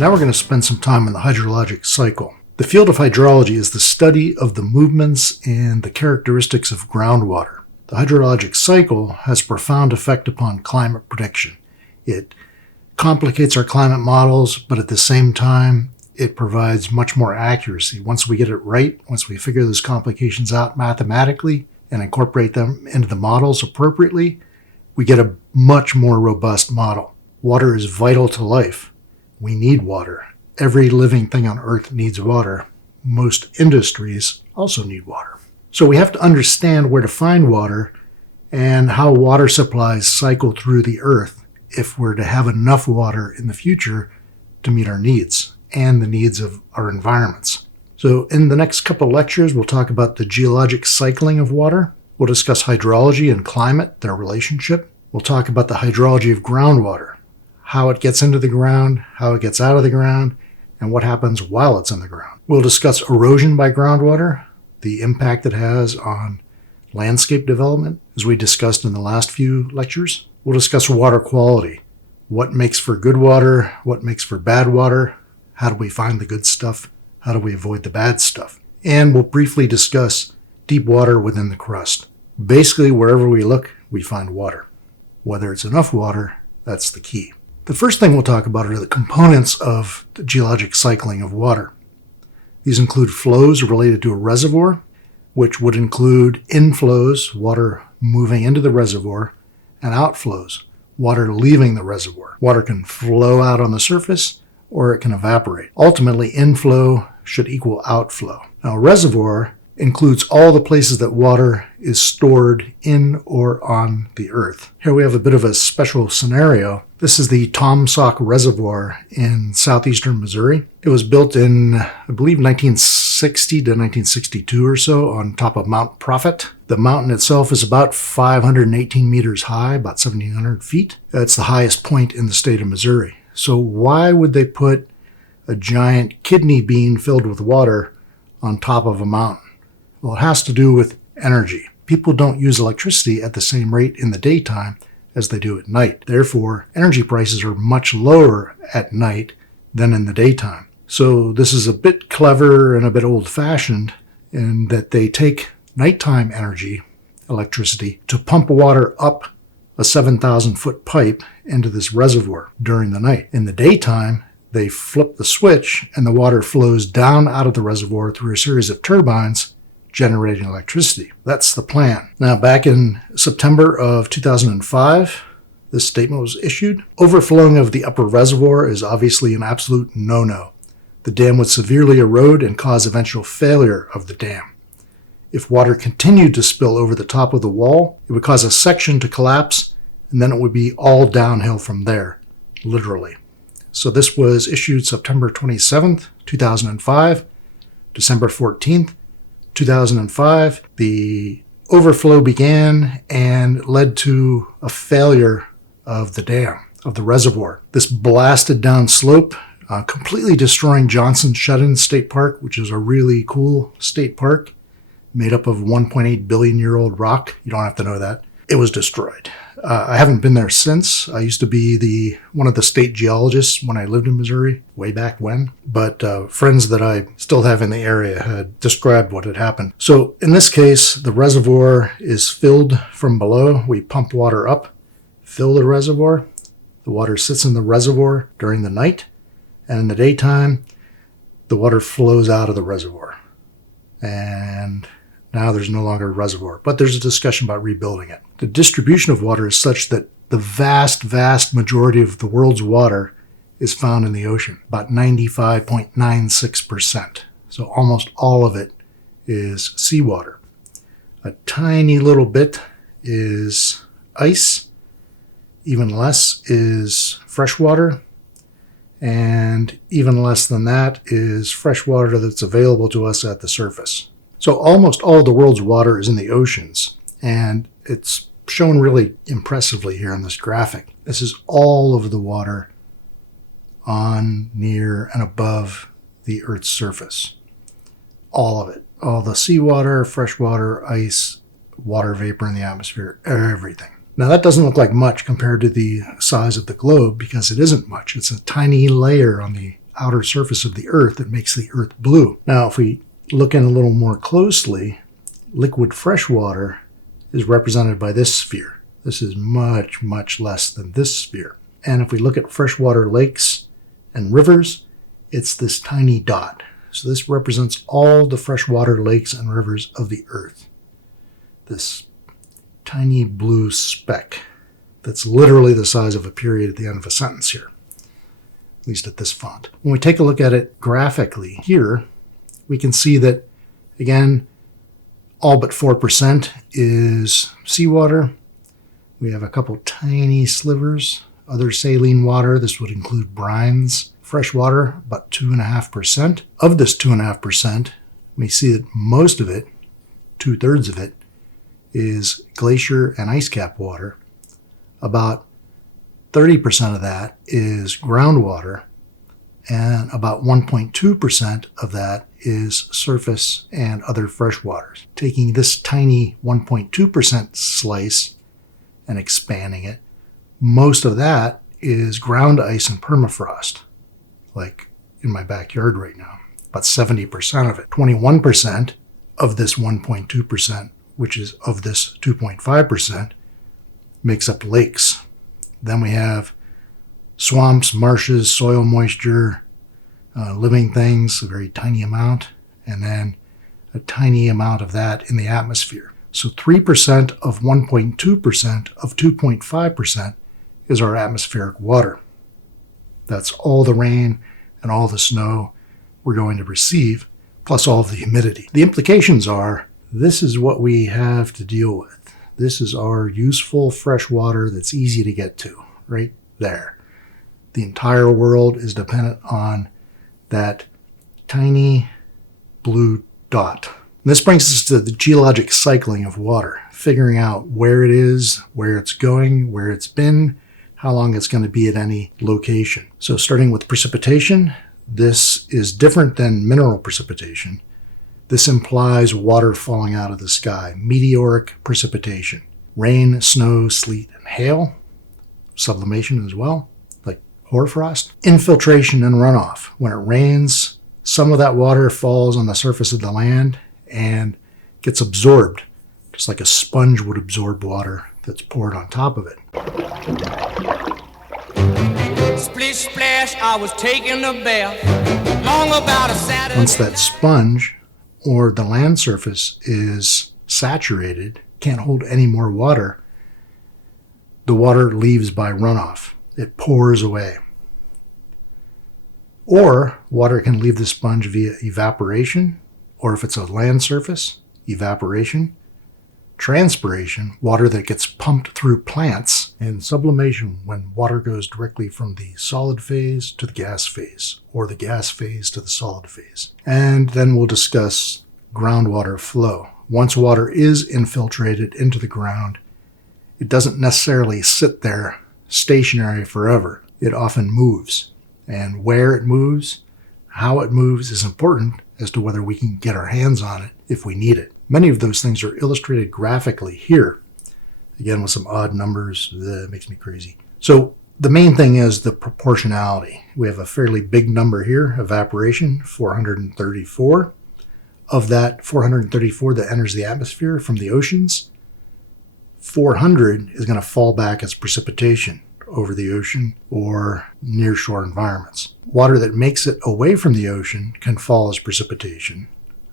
Now we're going to spend some time on the hydrologic cycle. The field of hydrology is the study of the movements and the characteristics of groundwater. The hydrologic cycle has a profound effect upon climate prediction. It complicates our climate models, but at the same time, it provides much more accuracy. Once we get it right, once we figure those complications out mathematically and incorporate them into the models appropriately, we get a much more robust model. Water is vital to life. We need water. Every living thing on Earth needs water. Most industries also need water. So we have to understand where to find water and how water supplies cycle through the Earth if we're to have enough water in the future to meet our needs and the needs of our environments. So in the next couple of lectures, we'll talk about the geologic cycling of water. We'll discuss hydrology and climate, their relationship. We'll talk about the hydrology of groundwater, how it gets into the ground, how it gets out of the ground, and what happens while it's in the ground. We'll discuss erosion by groundwater, the impact it has on landscape development, as we discussed in the last few lectures. We'll discuss water quality, what makes for good water, what makes for bad water, how do we find the good stuff, how do we avoid the bad stuff. And we'll briefly discuss deep water within the crust. Basically, wherever we look, we find water. Whether it's enough water, that's the key. The first thing we'll talk about are the components of the geologic cycling of water. These include flows related to a reservoir, which would include inflows, water moving into the reservoir, and outflows, water leaving the reservoir. Water can flow out on the surface, or it can evaporate. Ultimately, inflow should equal outflow. Now, a reservoir includes all the places that water is stored in or on the Earth. Here we have a bit of a special scenario. This is the Tom Sauk Reservoir in southeastern Missouri. It was built in, I believe, 1960 to 1962 or so on top of Mount Prophet. The mountain itself is about 518 meters high, about 1,700 feet. That's the highest point in the state of Missouri. So why would they put a giant kidney bean filled with water on top of a mountain? Well, it has to do with energy. People don't use electricity at the same rate in the daytime as they do at night. Therefore, energy prices are much lower at night than in the daytime. So this is a bit clever and a bit old-fashioned in that they take nighttime energy, electricity, to pump water up a 7,000-foot pipe into this reservoir during the night. In the daytime, they flip the switch and the water flows down out of the reservoir through a series of turbines generating electricity. That's the plan. Now, back in September of 2005, this statement was issued. Overflowing of the upper reservoir is obviously an absolute no-no. The dam would severely erode and cause eventual failure of the dam. If water continued to spill over the top of the wall, it would cause a section to collapse, and then it would be all downhill from there, literally. So this was issued September 27th, 2005, December 14th, 2005, the overflow began and led to a failure of the dam, of the reservoir. This blasted down slope, completely destroying Johnson Shut-in State Park, which is a really cool state park made up of 1.8 billion-year-old rock. You don't have to know that. It was destroyed. I haven't been there since. I used to be one of the state geologists when I lived in Missouri, way back when. But friends that I still have in the area had described what had happened. So in this case, the reservoir is filled from below. We pump water up, fill the reservoir. The water sits in the reservoir during the night. And in the daytime, the water flows out of the reservoir. And now there's no longer a reservoir, but there's a discussion about rebuilding it. The distribution of water is such that the vast, vast majority of the world's water is found in the ocean, about 95.96%. So almost all of it is seawater. A tiny little bit is ice, even less is freshwater, and even less than that is freshwater that's available to us at the surface. So almost all of the world's water is in the oceans, and it's shown really impressively here on this graphic. This is all of the water on, near, and above the Earth's surface. All of it. All the seawater, freshwater, ice, water vapor in the atmosphere, everything. Now that doesn't look like much compared to the size of the globe because it isn't much. It's a tiny layer on the outer surface of the Earth that makes the Earth blue. Now, if we look in a little more closely, liquid freshwater is represented by this sphere. This is much, much less than this sphere. And if we look at freshwater lakes and rivers, it's this tiny dot. So this represents all the freshwater lakes and rivers of the Earth. This tiny blue speck that's literally the size of a period at the end of a sentence here, at least at this font. When we take a look at it graphically here, we can see that, again, all but 4% is seawater. We have a couple tiny slivers, other saline water. This would include brines. Fresh water, about 2.5%. Of this 2.5%, we see that most of it, 2/3 of it, is glacier and ice cap water. About 30% of that is groundwater, and about 1.2% of that is surface and other freshwaters. Taking this tiny 1.2% slice and expanding it, most of that is ground ice and permafrost, like in my backyard right now. About 70% of it. 21% of this 1.2%, which is of this 2.5%, makes up lakes. Then we have swamps, marshes, soil moisture, living things, a very tiny amount, and then a tiny amount of that in the atmosphere. So 3% of 1.2% of 2.5% is our atmospheric water. That's all the rain and all the snow we're going to receive, plus all of the humidity. The implications are, this is what we have to deal with. This is our useful fresh water that's easy to get to, right there. The entire world is dependent on that tiny blue dot. And this brings us to the geologic cycling of water, figuring out where it is, where it's going, where it's been, how long it's going to be at any location. So starting with precipitation, this is different than mineral precipitation. This implies water falling out of the sky, meteoric precipitation. Rain, snow, sleet, and hail. Sublimation as well, like hoarfrost. Infiltration and runoff. When it rains, some of that water falls on the surface of the land and gets absorbed, just like a sponge would absorb water that's poured on top of it. Splish splash, I was taking a bath. Long about a Saturday. Once that sponge or the land surface is saturated, can't hold any more water, the water leaves by runoff. It pours away. Or water can leave the sponge via evaporation, or if it's a land surface, evaporation, transpiration, water that gets pumped through plants, and sublimation, when water goes directly from the solid phase to the gas phase, or the gas phase to the solid phase. And then we'll discuss groundwater flow. Once water is infiltrated into the ground, it doesn't necessarily sit there stationary forever. It often moves. And where it moves, how it moves is important as to whether we can get our hands on it if we need it. Many of those things are illustrated graphically here. Again, with some odd numbers, that makes me crazy. So the main thing is the proportionality. We have a fairly big number here, evaporation, 434. Of that 434 that enters the atmosphere from the oceans, 400 is going to fall back as precipitation over the ocean or near-shore environments. Water that makes it away from the ocean can fall as precipitation.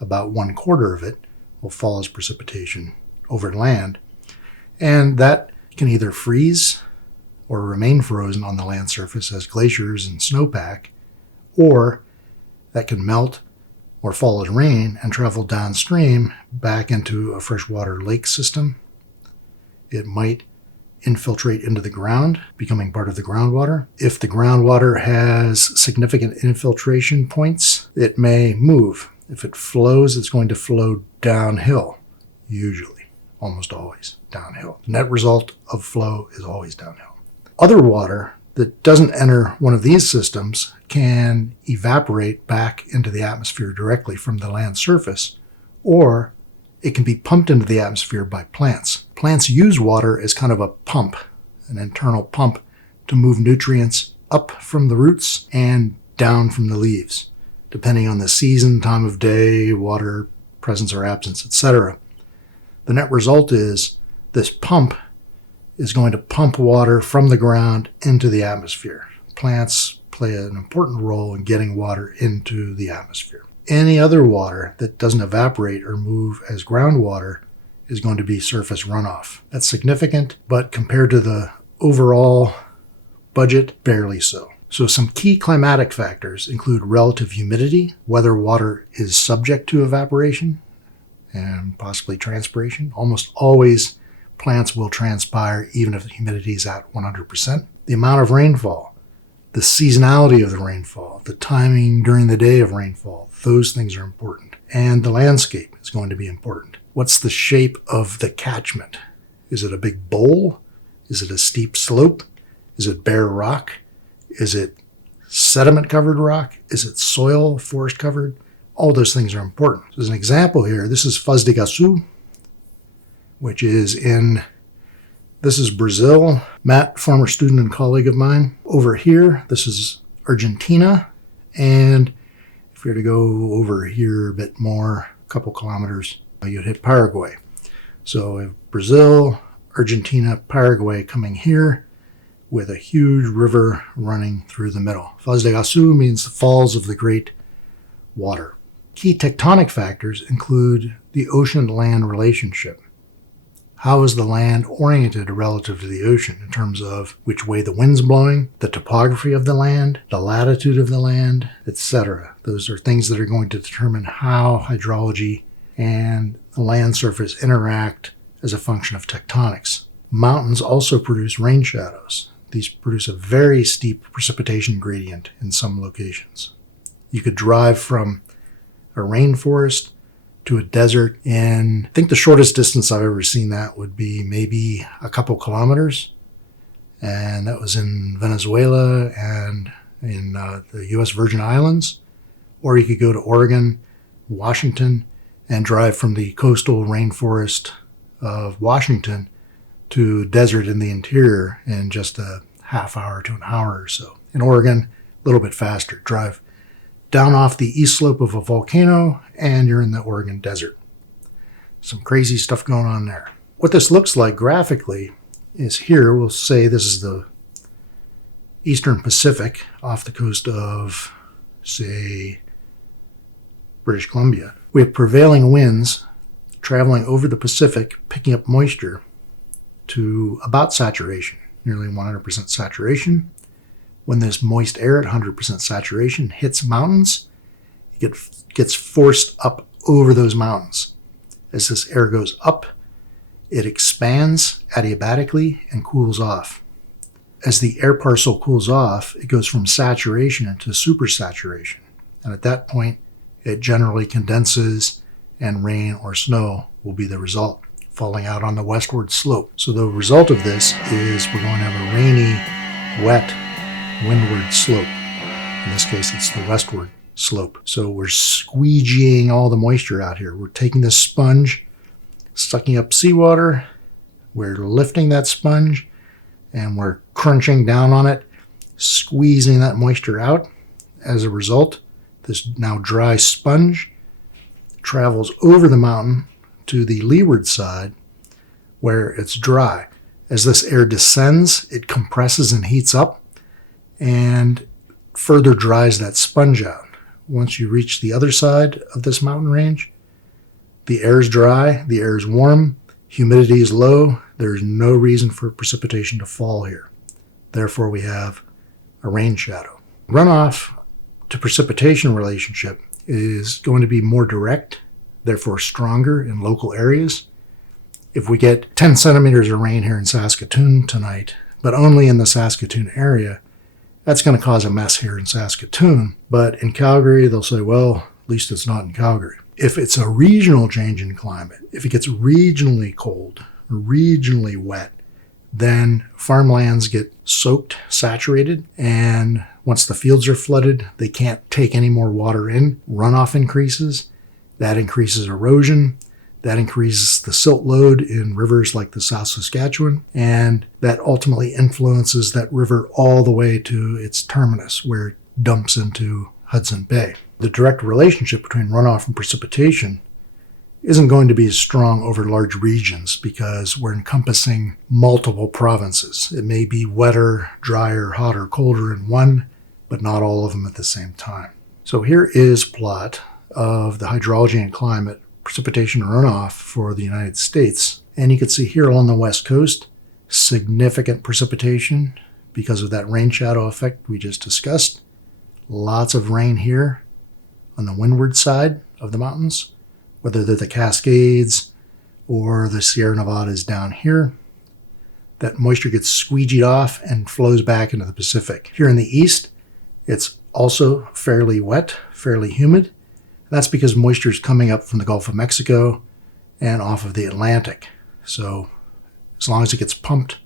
About 1/4 of it will fall as precipitation over land, and that can either freeze or remain frozen on the land surface as glaciers and snowpack, or that can melt or fall as rain and travel downstream back into a freshwater lake system. It might infiltrate into the ground, becoming part of the groundwater. If the groundwater has significant infiltration points, it may move. If it flows, it's going to flow downhill, usually, almost always downhill. The net result of flow is always downhill. Other water that doesn't enter one of these systems can evaporate back into the atmosphere directly from the land surface, or it can be pumped into the atmosphere by plants. Plants use water as kind of a pump, an internal pump, to move nutrients up from the roots and down from the leaves, depending on the season, time of day, water presence or absence, etc. The net result is this pump is going to pump water from the ground into the atmosphere. Plants play an important role in getting water into the atmosphere. Any other water that doesn't evaporate or move as groundwater is going to be surface runoff. That's significant, but compared to the overall budget, barely so. So some key climatic factors include relative humidity, whether water is subject to evaporation and possibly transpiration. Almost always plants will transpire even if the humidity is at 100%. The amount of rainfall, the seasonality of the rainfall, the timing during the day of rainfall, those things are important. And the landscape is going to be important. What's the shape of the catchment? Is it a big bowl? Is it a steep slope? Is it bare rock? Is it sediment-covered rock? Is it soil, forest-covered? All those things are important. So as an example here, this is Foz do Iguaçu, which is this is Brazil. Matt, former student and colleague of mine. Over here, this is Argentina. And if we were to go over here a bit more, a couple kilometers, you'd hit Paraguay. So we have Brazil, Argentina, Paraguay coming here with a huge river running through the middle. Foz do Iguaçu means the falls of the great water. Key tectonic factors include the ocean-land relationship. How is the land oriented relative to the ocean in terms of which way the wind's blowing, the topography of the land, the latitude of the land, etc. Those are things that are going to determine how hydrology and the land surface interact as a function of tectonics. Mountains also produce rain shadows. These produce a very steep precipitation gradient in some locations. You could drive from a rainforest to a desert in, I think the shortest distance I've ever seen that would be maybe a couple kilometers. And that was in Venezuela and in the U.S. Virgin Islands. Or you could go to Oregon, Washington, and drive from the coastal rainforest of Washington to desert in the interior in just a half hour to an hour or so. In Oregon, a little bit faster. Drive down off the east slope of a volcano and you're in the Oregon desert. Some crazy stuff going on there. What this looks like graphically is here, we'll say this is the Eastern Pacific off the coast of, say, British Columbia. We have prevailing winds traveling over the Pacific, picking up moisture to about saturation, nearly 100% saturation. When this moist air at 100% saturation hits mountains, it gets forced up over those mountains. As this air goes up, it expands adiabatically and cools off. As the air parcel cools off, it goes from saturation into supersaturation. And at that point, it generally condenses and rain or snow will be the result, falling out on the westward slope. So the result of this is we're going to have a rainy, wet, windward slope. In this case, it's the westward slope. So we're squeegeeing all the moisture out here. We're taking this sponge, sucking up seawater, we're lifting that sponge, and we're crunching down on it, squeezing that moisture out. As a result, this now dry sponge travels over the mountain to the leeward side where it's dry. As this air descends, it compresses and heats up and further dries that sponge out. Once you reach the other side of this mountain range, the air is dry, the air is warm, humidity is low, there's no reason for precipitation to fall here. Therefore, we have a rain shadow. Runoff to precipitation relationship is going to be more direct, therefore stronger in local areas. If we get 10 centimeters of rain here in Saskatoon tonight, but only in the Saskatoon area, that's going to cause a mess here in Saskatoon. But in Calgary, they'll say, well, at least it's not in Calgary. If it's a regional change in climate, if it gets regionally cold, or regionally wet, then farmlands get soaked, saturated, and once the fields are flooded, they can't take any more water in. Runoff increases. That increases erosion. That increases the silt load in rivers like the South Saskatchewan, and that ultimately influences that river all the way to its terminus, where dumps into Hudson Bay. The direct relationship between runoff and precipitation isn't going to be as strong over large regions because we're encompassing multiple provinces. It may be wetter, drier, hotter, colder in one, but not all of them at the same time. So here is a plot of the hydrology and climate, precipitation and runoff for the United States. And you can see here along the west coast, significant precipitation because of that rain shadow effect we just discussed. Lots of rain here on the windward side of the mountains, whether they're the Cascades or the Sierra Nevadas down here. That moisture gets squeegeed off and flows back into the Pacific. Here in the east, it's also fairly wet, fairly humid. That's because moisture is coming up from the Gulf of Mexico and off of the Atlantic. So as long as it gets pumped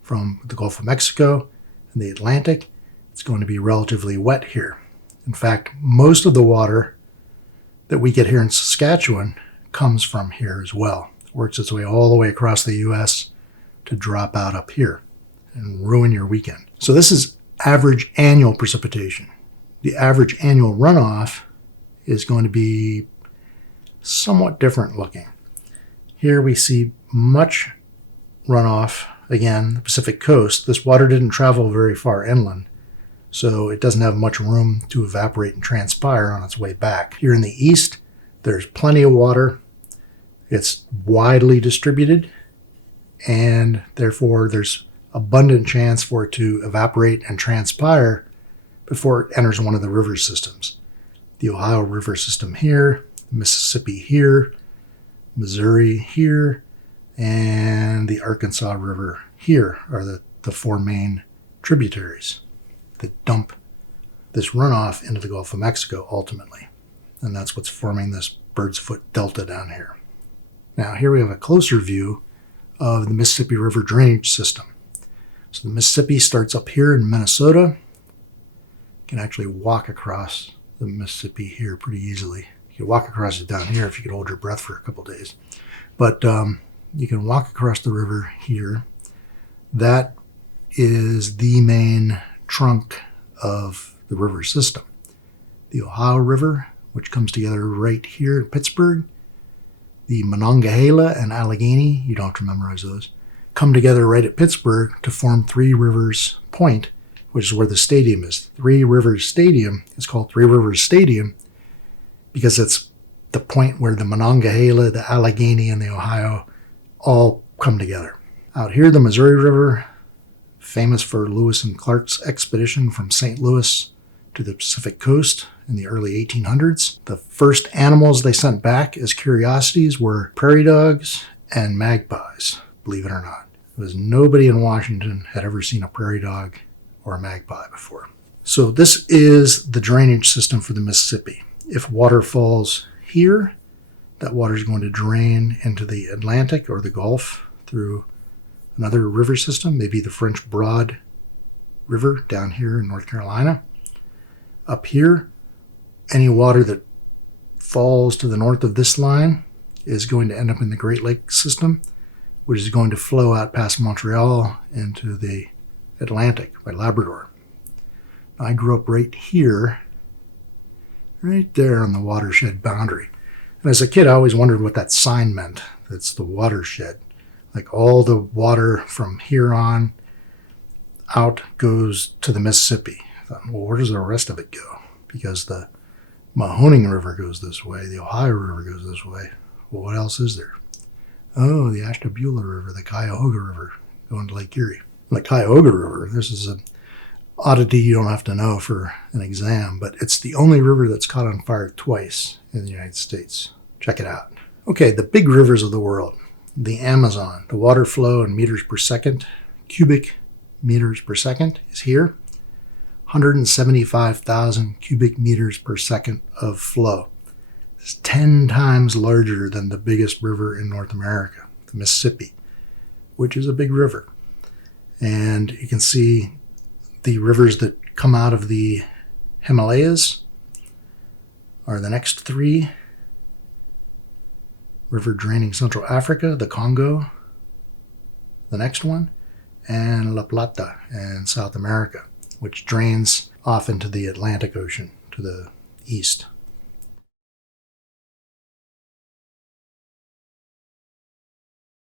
from the Gulf of Mexico and the Atlantic, it's going to be relatively wet here. In fact, most of the water that we get here in Saskatchewan comes from here as well. It works its way all the way across the U.S. to drop out up here and ruin your weekend. So this is average annual precipitation. The average annual runoff is going to be somewhat different looking. Here we see much runoff, again, the Pacific coast. This water didn't travel very far inland, so it doesn't have much room to evaporate and transpire on its way back. Here in the east, there's plenty of water. It's widely distributed, and therefore there's abundant chance for it to evaporate and transpire before it enters one of the river systems. The Ohio River system here, Mississippi here, Missouri here, and the Arkansas River here are the four main tributaries that dump this runoff into the Gulf of Mexico ultimately. And that's what's forming this bird's foot delta down here. Now here we have a closer view of the Mississippi River drainage system. So the Mississippi starts up here in Minnesota. You can actually walk across the Mississippi here pretty easily. You can walk across it down here if you could hold your breath for a couple days. But you can walk across the river here. That is the main trunk of the river system. The Ohio River, which comes together right here in Pittsburgh, the Monongahela and Allegheny, you don't have to memorize those, come together right at Pittsburgh to form Three Rivers Point, which is where the stadium is. Three Rivers Stadium is called Three Rivers Stadium because it's the point where the Monongahela, the Allegheny, and the Ohio all come together. Out here, the Missouri River, famous for Lewis and Clark's expedition from St. Louis to the Pacific coast in the early 1800s. The first animals they sent back as curiosities were prairie dogs and magpies, believe it or not. Because nobody in Washington had ever seen a prairie dog or a magpie before. So this is the drainage system for the Mississippi. If water falls here, that water is going to drain into the Atlantic or the Gulf through another river system, maybe the French Broad River down here in North Carolina. Up here, any water that falls to the north of this line is going to end up in the Great Lakes system, which is going to flow out past Montreal into the Atlantic by Labrador. I grew up right here, right there on the watershed boundary. And as a kid, I always wondered what that sign meant. That's the watershed. Like all the water from here on out goes to the Mississippi. I thought, well, where does the rest of it go? Because the Mahoning River goes this way, the Ohio River goes this way. Well, what else is there? Oh, the Ashtabula River, the Cuyahoga River, going to Lake Erie. The Cuyahoga River, this is an oddity you don't have to know for an exam, but it's the only river that's caught on fire twice in the United States. Check it out. Okay, the big rivers of the world. The Amazon, the water flow in meters per second, cubic meters per second is here. 175,000 cubic meters per second of flow. It's 10 times larger than the biggest river in North America, the Mississippi, which is a big river. And you can see the rivers that come out of the Himalayas are the next three. River draining Central Africa, the Congo, the next one, and La Plata in South America, which drains off into the Atlantic Ocean to the east.